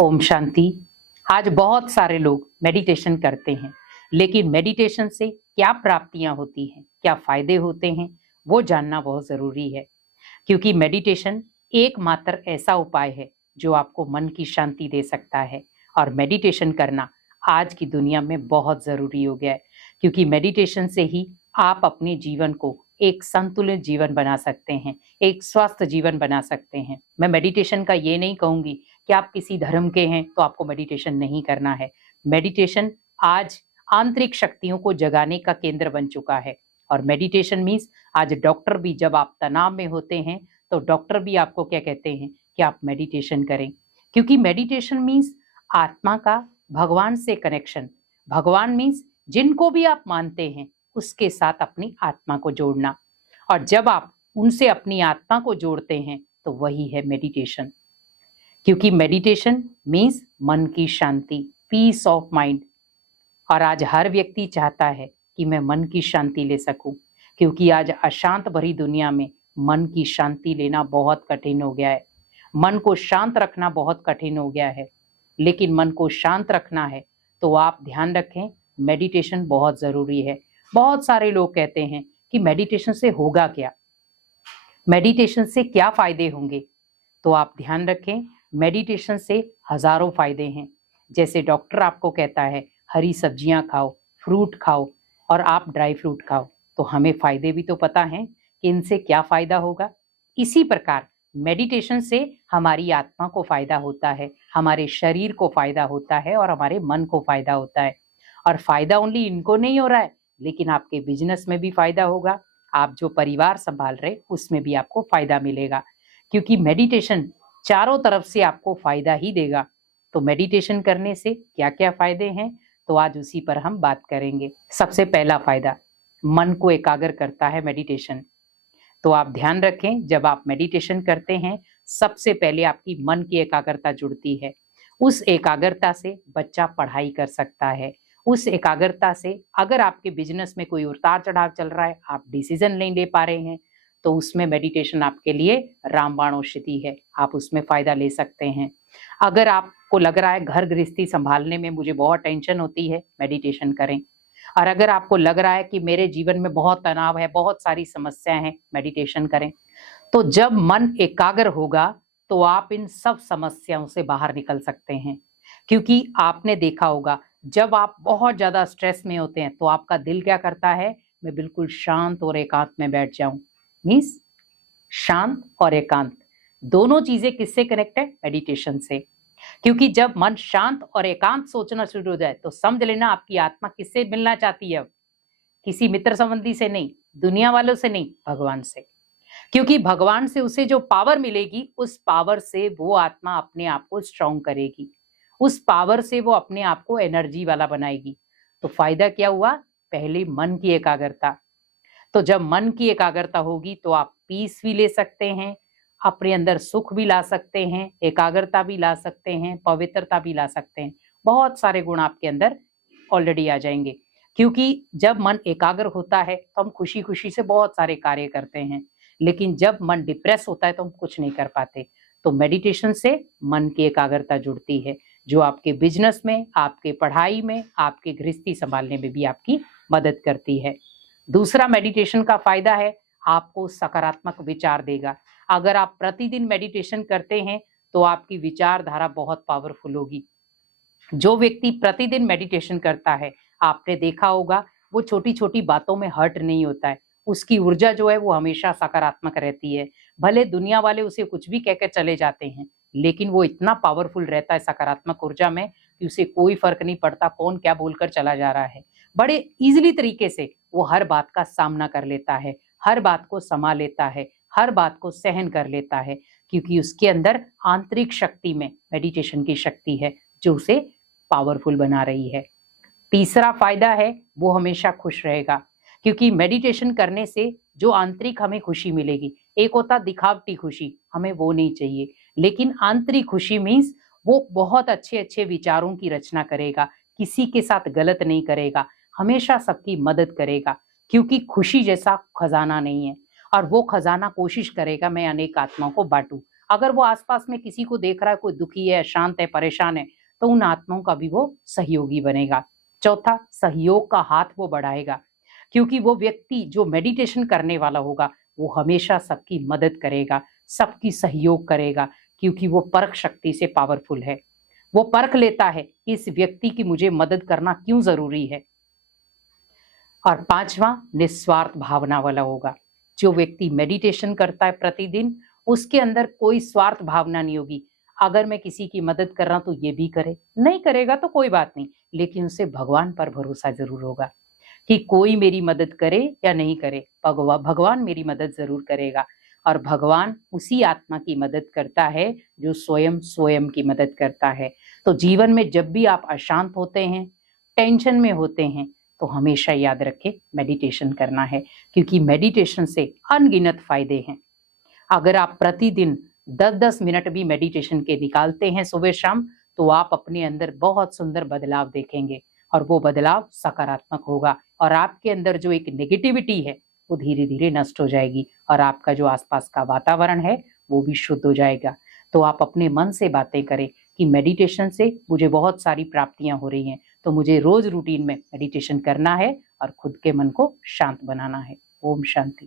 ओम शांति। आज बहुत सारे लोग मेडिटेशन करते हैं, लेकिन मेडिटेशन से क्या प्राप्तियां होती हैं, क्या फायदे होते हैं, वो जानना बहुत जरूरी है। क्योंकि मेडिटेशन एकमात्र ऐसा उपाय है जो आपको मन की शांति दे सकता है। और मेडिटेशन करना आज की दुनिया में बहुत जरूरी हो गया है, क्योंकि मेडिटेशन से ही आप अपने जीवन को एक संतुलित जीवन बना सकते हैं, एक स्वस्थ जीवन बना सकते हैं। मैं मेडिटेशन का ये नहीं कहूंगी कि आप किसी धर्म के हैं तो आपको मेडिटेशन नहीं करना है। मेडिटेशन आज आंतरिक शक्तियों को जगाने का केंद्र बन चुका है। और मेडिटेशन मीन्स आज डॉक्टर भी, जब आप तनाव में होते हैं तो डॉक्टर भी आपको क्या कहते हैं कि आप मेडिटेशन करें। क्योंकि मेडिटेशन मीन्स आत्मा का भगवान से कनेक्शन। भगवान मीन्स जिनको भी आप मानते हैं उसके साथ अपनी आत्मा को जोड़ना। और जब आप उनसे अपनी आत्मा को जोड़ते हैं तो वही है मेडिटेशन। क्योंकि मेडिटेशन मीन्स मन की शांति, पीस ऑफ माइंड। और आज हर व्यक्ति चाहता है कि मैं मन की शांति ले सकूं, क्योंकि आज अशांत भरी दुनिया में मन की शांति लेना बहुत कठिन हो गया है। मन को शांत रखना बहुत कठिन हो गया है। लेकिन मन को शांत रखना है तो आप ध्यान रखें, मेडिटेशन बहुत जरूरी है। बहुत सारे लोग कहते हैं कि मेडिटेशन से होगा क्या, मेडिटेशन से क्या फायदे होंगे। तो आप ध्यान रखें, मेडिटेशन से हजारों फायदे हैं। जैसे डॉक्टर आपको कहता है हरी सब्जियां खाओ, फ्रूट खाओ और आप ड्राई फ्रूट खाओ, तो हमें फायदे भी तो पता हैं कि इनसे क्या फायदा होगा। इसी प्रकार मेडिटेशन से हमारी आत्मा को फायदा होता है, हमारे शरीर को फायदा होता है और हमारे मन को फायदा होता है। और फायदा ओनली इनको नहीं हो रहा है, लेकिन आपके बिजनेस में भी फायदा होगा। आप जो परिवार संभाल रहे उसमें भी आपको फायदा मिलेगा, क्योंकि मेडिटेशन चारों तरफ से आपको फायदा ही देगा। तो मेडिटेशन करने से क्या क्या फायदे हैं, तो आज उसी पर हम बात करेंगे। सबसे पहला फायदा, मन को एकाग्र करता है मेडिटेशन। तो आप ध्यान रखें, जब आप मेडिटेशन करते हैं सबसे पहले आपकी मन की एकाग्रता जुड़ती है। उस एकाग्रता से बच्चा पढ़ाई कर सकता है। उस एकाग्रता से अगर आपके बिजनेस में कोई उतार चढ़ाव चल रहा है, आप डिसीजन नहीं ले पा रहे हैं, तो उसमें मेडिटेशन आपके लिए रामबाण औषधि है, आप उसमें फायदा ले सकते हैं। अगर आपको लग रहा है घर गृहस्थी संभालने में मुझे बहुत टेंशन होती है, मेडिटेशन करें। और अगर आपको लग रहा है कि मेरे जीवन में बहुत तनाव है, बहुत सारी समस्याएं हैं, मेडिटेशन करें। तो जब मन एकाग्र होगा तो आप इन सब समस्याओं से बाहर निकल सकते हैं। क्योंकि आपने देखा होगा, जब आप बहुत ज्यादा स्ट्रेस में होते हैं तो आपका दिल क्या करता है, मैं बिल्कुल शांत और एकांत में बैठ जाऊं। मीन्स शांत और एकांत दोनों चीजें किससे कनेक्ट है, मेडिटेशन से। क्योंकि जब मन शांत और एकांत सोचना शुरू हो जाए तो समझ लेना आपकी आत्मा किससे मिलना चाहती है। अब किसी मित्र संबंधी से नहीं, दुनिया वालों से नहीं, भगवान से। क्योंकि भगवान से उसे जो पावर मिलेगी, उस पावर से वो आत्मा अपने आप को स्ट्रांग करेगी, उस पावर से वो अपने आप को एनर्जी वाला बनाएगी। तो फायदा क्या हुआ, पहले मन की एकाग्रता। तो जब मन की एकाग्रता होगी तो आप पीस भी ले सकते हैं, अपने अंदर सुख भी ला सकते हैं, एकाग्रता भी ला सकते हैं, पवित्रता भी ला सकते हैं। बहुत सारे गुण आपके अंदर ऑलरेडी आ जाएंगे। क्योंकि जब मन एकाग्र होता है तो हम खुशी खुशी से बहुत सारे कार्य करते हैं, लेकिन जब मन डिप्रेस होता है तो हम कुछ नहीं कर पाते। तो मेडिटेशन से मन की एकाग्रता जुड़ती है, जो आपके बिजनेस में, आपके पढ़ाई में, आपके गृहस्थी संभालने में भी आपकी मदद करती है। दूसरा मेडिटेशन का फायदा है, आपको सकारात्मक विचार देगा। अगर आप प्रतिदिन मेडिटेशन करते हैं तो आपकी विचारधारा बहुत पावरफुल होगी। जो व्यक्ति प्रतिदिन मेडिटेशन करता है, आपने देखा होगा, वो छोटी छोटी बातों में हर्ट नहीं होता है, उसकी ऊर्जा जो है वो हमेशा सकारात्मक रहती है। भले दुनिया वाले उसे कुछ भी कहकर चले जाते हैं, लेकिन वो इतना पावरफुल रहता है सकारात्मक ऊर्जा में कि उसे कोई फर्क नहीं पड़ता कौन क्या बोलकर चला जा रहा है। बड़े इजीली तरीके से वो हर बात का सामना कर लेता है, हर बात को समा लेता है, हर बात को सहन कर लेता है, क्योंकि उसके अंदर आंतरिक शक्ति में मेडिटेशन की शक्ति है जो उसे पावरफुल बना रही है। तीसरा फायदा है, वो हमेशा खुश रहेगा। क्योंकि मेडिटेशन करने से जो आंतरिक हमें खुशी मिलेगी, एक होता दिखावटी खुशी, हमें वो नहीं चाहिए, लेकिन आंतरिक खुशी मीन्स वो बहुत अच्छे अच्छे विचारों की रचना करेगा, किसी के साथ गलत नहीं करेगा, हमेशा सबकी मदद करेगा। क्योंकि खुशी जैसा खजाना नहीं है, और वो खजाना कोशिश करेगा मैं अनेक आत्माओं को बांटूं। अगर वो आसपास में किसी को देख रहा है कोई दुखी है, शांत है, परेशान है, तो उन आत्माओं का भी वो सहयोगी बनेगा। चौथा, सहयोग का हाथ वो बढ़ाएगा, क्योंकि वो व्यक्ति जो मेडिटेशन करने वाला होगा वो हमेशा सबकी मदद करेगा, सबकी सहयोग करेगा, क्योंकि वो परख शक्ति से पावरफुल है। वो परख लेता है इस व्यक्ति की मुझे मदद करना क्यों जरूरी है। और पांचवा, निस्वार्थ भावना वाला होगा। जो व्यक्ति मेडिटेशन करता है प्रतिदिन, उसके अंदर कोई स्वार्थ भावना नहीं होगी। अगर मैं किसी की मदद कर रहा हूं तो ये भी करे, नहीं करेगा तो कोई बात नहीं, लेकिन उसे भगवान पर भरोसा जरूर होगा कि कोई मेरी मदद करे या नहीं करे, भगवान मेरी मदद जरूर करेगा। और भगवान उसी आत्मा की मदद करता है जो स्वयं स्वयं की मदद करता है। तो जीवन में जब भी आप अशांत होते हैं, टेंशन में होते हैं, तो हमेशा याद रखें मेडिटेशन करना है, क्योंकि मेडिटेशन से अनगिनत फायदे हैं। अगर आप प्रतिदिन 10-10 मिनट भी मेडिटेशन के निकालते हैं सुबह शाम, तो आप अपने अंदर बहुत सुंदर बदलाव देखेंगे, और वो बदलाव सकारात्मक होगा, और आपके अंदर जो एक नेगेटिविटी है वो धीरे धीरे नष्ट हो जाएगी, और आपका जो आसपास का वातावरण है वो भी शुद्ध हो जाएगा। तो आप अपने मन से बातें करें कि मेडिटेशन से मुझे बहुत सारी प्राप्तियां हो रही हैं, तो मुझे रोज रूटीन में मेडिटेशन करना है और खुद के मन को शांत बनाना है। ओम शांति।